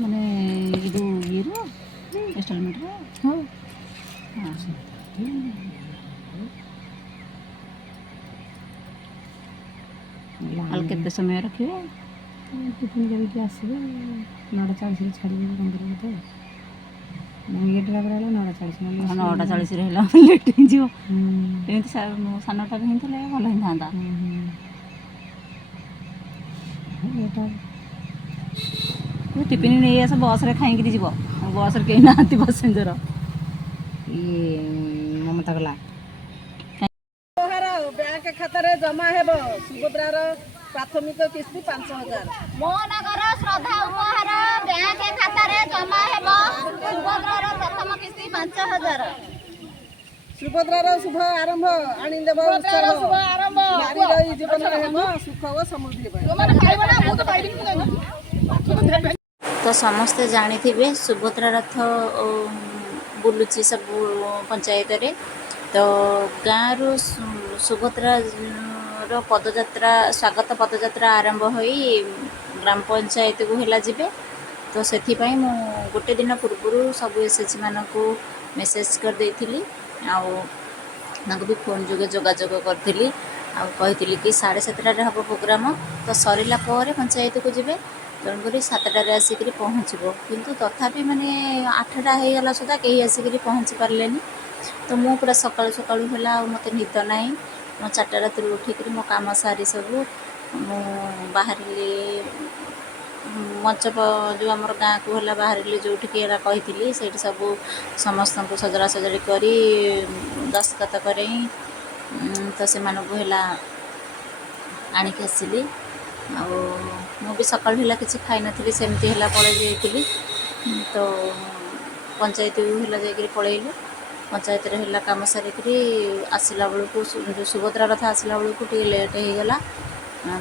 ମାନେ ଯେଉଁ ଇଏର ଇନଷ୍ଟଲମେଣ୍ଟର ହଁ ଆଉ କେତେ ସମୟ ରଖିବେ? ଟିଫିନ୍ କରିକି ଆସିବେ 9:40ରେ ଛାଡ଼ିବେ ମନ୍ଦିର ବୋଧେ। ଇଏଟା ହେଲା 9:40 ନହେଲେ 9:40ରେ ହେଲା ଲେଟ୍ ହେଇଯିବ। ଏମିତି 9:30ରେ ହେଇଥିଲେ ଭଲ ହେଇଥାନ୍ତା। ଟିଫିନ୍ ନେଇ ଆସ, ବସ୍ରେ ଖାଇକିରି ଯିବ। ବସ୍ରେ କେହି ନାହାନ୍ତି ପାସେଞ୍ଜର। ଇଏ ମମତା ଗଲା ବ୍ୟାଙ୍କ ଖାତାରେ ଜମା ହେବ ସୁଭଦ୍ରାର ପ୍ରାଥମିକ କିସ୍ତି 5,000। ମୋହନଗର ଶ୍ରଦ୍ଧା ଉପହାର ବ୍ୟାଙ୍କ ଖାତାରେ ଜମା ହେବ ସୁଭଦ୍ରାର ପ୍ରଥମ କିସ୍ତି 5,000। ସୁଭଦ୍ରାର ଶୁଭ ଆରମ୍ଭ ଆଣିଦେବ ଉତ୍ସବ, ନାରୀର ଏଇ ଜୀବନରେ ହେବ ସୁଖ ଓ ସମୃଦ୍ଧି। ତ ସମସ୍ତେ ଜାଣିଥିବେ ସୁଭଦ୍ରା ରଥ ବୁଲୁଛି ସବୁ ପଞ୍ଚାୟତରେ। ତ ଗାଁରୁ ସୁଭଦ୍ରାର ପଦଯାତ୍ରା, ସ୍ୱାଗତ ପଦଯାତ୍ରା ଆରମ୍ଭ ହୋଇ ଗ୍ରାମ ପଞ୍ଚାୟତକୁ ହେଲା ଯିବେ। ତ ସେଥିପାଇଁ ମୁଁ ଗୋଟେ ଦିନ ପୂର୍ବରୁ ସବୁ SHG ମାନଙ୍କୁ ମେସେଜ୍ କରିଦେଇଥିଲି, ଆଉ ତାଙ୍କୁ ବି ଫୋନ୍ ଯୋଗେ ଯୋଗାଯୋଗ କରିଥିଲି, ଆଉ କହିଥିଲି କି 7:30ରେ ହେବ ପ୍ରୋଗ୍ରାମ। ତ ସରିଲା ପରେ ପଞ୍ଚାୟତକୁ ଯିବେ, ତେଣୁକରି 7ଟାରେ ଆସିକରି ପହଞ୍ଚିବ। କିନ୍ତୁ ତଥାପି ମାନେ 8ଟା ହେଇଗଲା ସୁଦ୍ଧା କେହି ଆସିକରି ପହଞ୍ଚି ପାରିଲେନି। ତ ମୁଁ ପୁରା ସକାଳୁ ସକାଳୁ ହେଲା, ଆଉ ମୋତେ ନିଦ ନାହିଁ। ମୁଁ 4ଟା ରାତିରୁ ଉଠିକରି ମୋ କାମ ସାରି ସବୁ ମୁଁ ବାହାରିଲି ମଞ୍ଚପ ଯେଉଁ ଆମର ଗାଁକୁ ହେଲା ବାହାରିଲି, ଯେଉଁଠିକି ହେଲା କହିଥିଲି ସେଇଠି ସବୁ ସମସ୍ତଙ୍କୁ ସଜଡ଼ା ସଜଡ଼ି କରି ଦସ୍ତଖତ କରେଇ ତ ସେମାନଙ୍କୁ ହେଲା ଆଣିକି ଆସିଲି। ଆଉ ମୁଁ ବି ସକାଳୁ ହେଲା କିଛି ଖାଇନଥିଲି, ସେମିତି ହେଲା ପଳେଇ ଯାଇଥିଲି। ତ ପଞ୍ଚାୟତକୁ ହେଲା ଯାଇକରି ପଳେଇଲୁ। ପଞ୍ଚାୟତରେ ହେଲା କାମ ସାରିକରି ଆସିଲା ବେଳକୁ ଯେଉଁ ସୁଭଦ୍ରା ରଥ ଆସିଲା ବେଳକୁ ଟିକେ ଲେଟ୍ ହେଇଗଲା।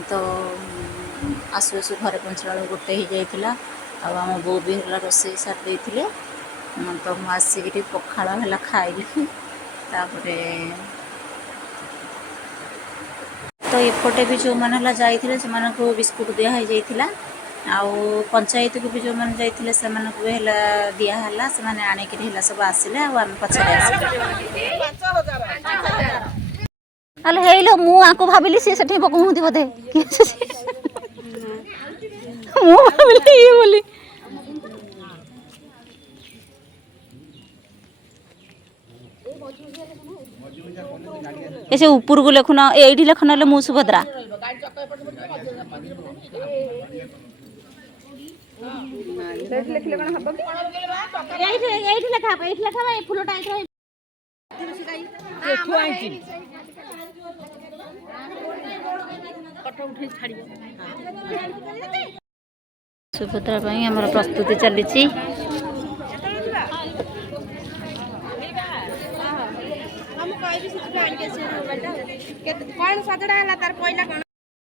ତ ଆସୁ ଆସୁ ଘରେ ପହଞ୍ଚିଲା ବେଳକୁ 1 ହେଇଯାଇଥିଲା। ଆଉ ଆମ ବୋଉ ବି ହେଲା ରୋଷେଇ ସାରି ଦେଇଥିଲେ। ତ ମୁଁ ଆସିକିରି ପଖାଳ ହେଲା ଖାଇଲି। ତାପରେ ତ ଏପଟେ ବି ଯେଉଁମାନେ ହେଲା ଯାଇଥିଲେ ସେମାନଙ୍କୁ ବିସ୍କୁଟ୍ ଦିଆ ହେଇଯାଇଥିଲା। ଆଉ ପଞ୍ଚାୟତକୁ ବି ଯେଉଁମାନେ ଯାଇଥିଲେ ସେମାନଙ୍କୁ ବି ହେଲା ଦିଆହେଲା। ସେମାନେ ଆଣିକିରି ହେଲା ସବୁ ଆସିଲେ, ଆଉ ଆମେ ପଛରେ ଆସିଲୁ। ତାହେଲେ ହେଇଲୋ, ମୁଁ ଆଙ୍କୁ ଭାବିଲି ସିଏ ସେଠି ପକଉଛନ୍ତି ବୋଧେ, ମୁଁ ଭାବିଲି ଇଏ ବୋଲି। ସେ ଉପରକୁ ଲେଖୁନ, ଏଇଠି ଲେଖ, ନହେଲେ ମୁଁ ସୁଭଦ୍ରା। ଲେଖିଲେ କଣ ହବ କି? ଏଇଠି ଲେଖା ହବ, ଏଇଠି ଲେଖା ହବ। ଏଇ ଫୁଲଟା ଏଇଠି ରହିବ। ସୁଭଦ୍ରା ପାଇଁ ଆମର ପ୍ରସ୍ତୁତି ଚାଲିଛି। କଣ ସଜଡ଼ା ହେଲା ତାର ପଇଲା କଣ?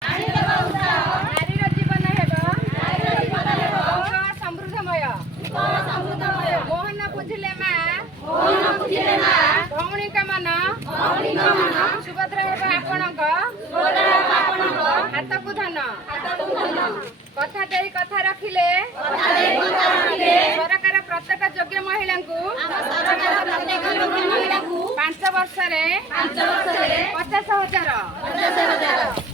ନାରୀର ଜୀବନ ହେବ ସମୃଦ୍ଧମୟ। ମୋହନ ବୁଝିଲେ ମା ଭଉଣୀଙ୍କ ମନ। ସୁଭଦ୍ରା ହେବ ଆପଣଙ୍କ ହାତକୁ ଧନ। କଥା ଦେଇ କଥା ରଖିଲେ ସରକାର ପ୍ରତ୍ୟେକ ଯୋଗ୍ୟ ମହିଳାଙ୍କୁ 5 ବର୍ଷରେ 50,000।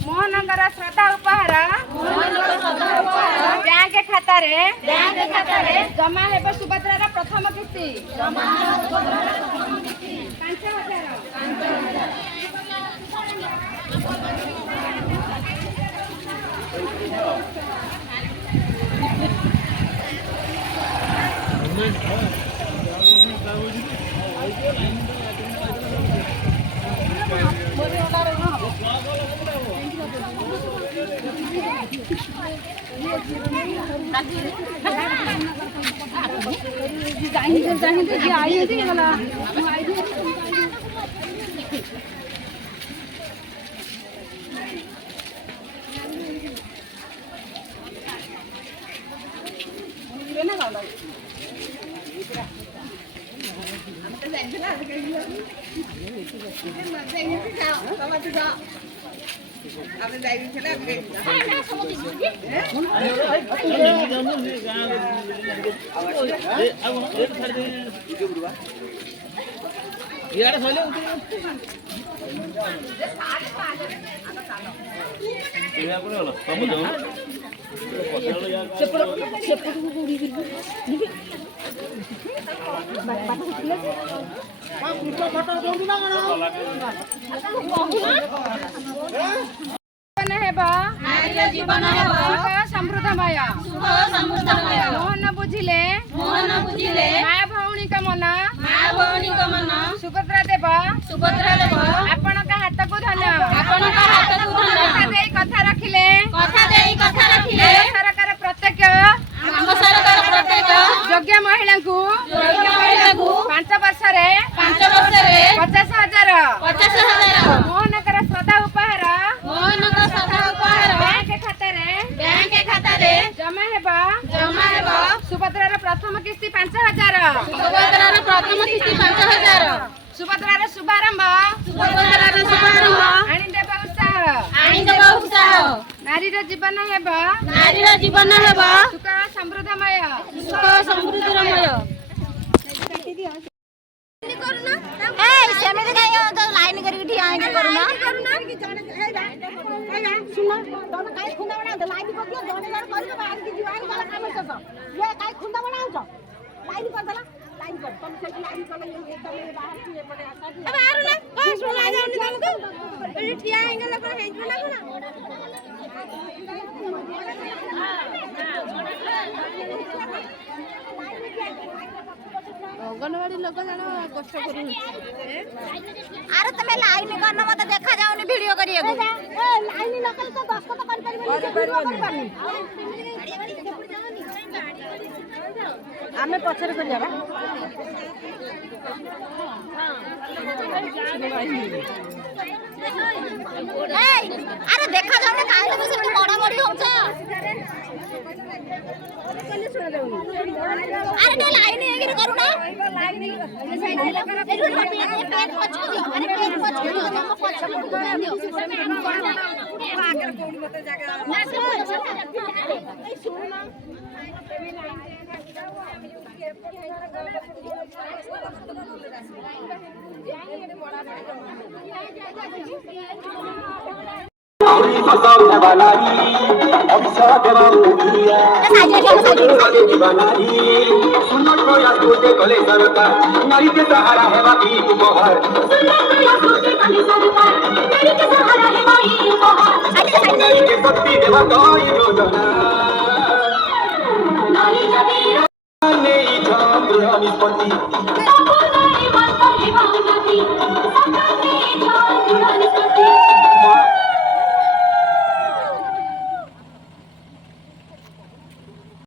ମୋହନଙ୍କର ଶ୍ରଦ୍ଧା ଉପହାର ବ୍ୟାଙ୍କ ଖାତାରେ ଜମା ହେବ ସୁଭଦ୍ରାର ପ୍ରଥମ କିସ୍ତି 5,000। ଆମେ ଯାଇକି ଥିଲେ ଆମେ ଜୀବନ ହେବ ସମୃଦ୍ଧମୟ ମୋହନ ବୁଝିଲେ ମା ଭଉଣୀଙ୍କ ମନ ସୁଭଦ୍ରା ଦେବ ଆପଣଙ୍କ ହାତକୁ ଧନ କଥା ରଖିଲେ ସରକାର ପ୍ରତ୍ୟେକ ଯୋଗ୍ୟ ମହିଳାଙ୍କୁ 5 ବର୍ଷରେ 50,000 ମୋହନଙ୍କର ଶ୍ରଦ୍ଧା ଉପହାର ବ୍ୟାଙ୍କ ଖାତାରେ ଜମା ହେବ ସୁଭଦ୍ରାର ପ୍ରଥମ କିସ୍ତି 5,000 ସୁଭଦ୍ରାର ଶୁଭାରମ୍ଭ ଆଣିଦେବ ଉତ୍ସାହ ନାରୀର ଜୀବନ ହେବ ସୁଖ ସମୃଦ୍ଧମୟ ସେମିତି କାହିଁ ଲାଇନ କରିକି ଠିଆ ହେଇକି କରୁନ ଅଙ୍ଗନବାଡି ଲୋକ ଜଣ କଷ୍ଟ କରୁଛନ୍ତି ଆରେ ତମେ ଲାଇନ କରନ ମତେ ଦେଖା ଯାଉନି ଭିଡିଓ କରିବାକୁ ଆମେ ପଛରେ କରିବା ଆରେ ଦେଖା ଯାଉନି କାହିଁ ତମେ ସେଠି ମଡାମଡି ହଉଛ ଆରେ ଟିକେ ଲାଇନ ହେଇକିରି କରୁନ नारी के सहारा है बाकी उपहार नारी के शक्ति देवा कोई योजना नहीं निष्पत्ति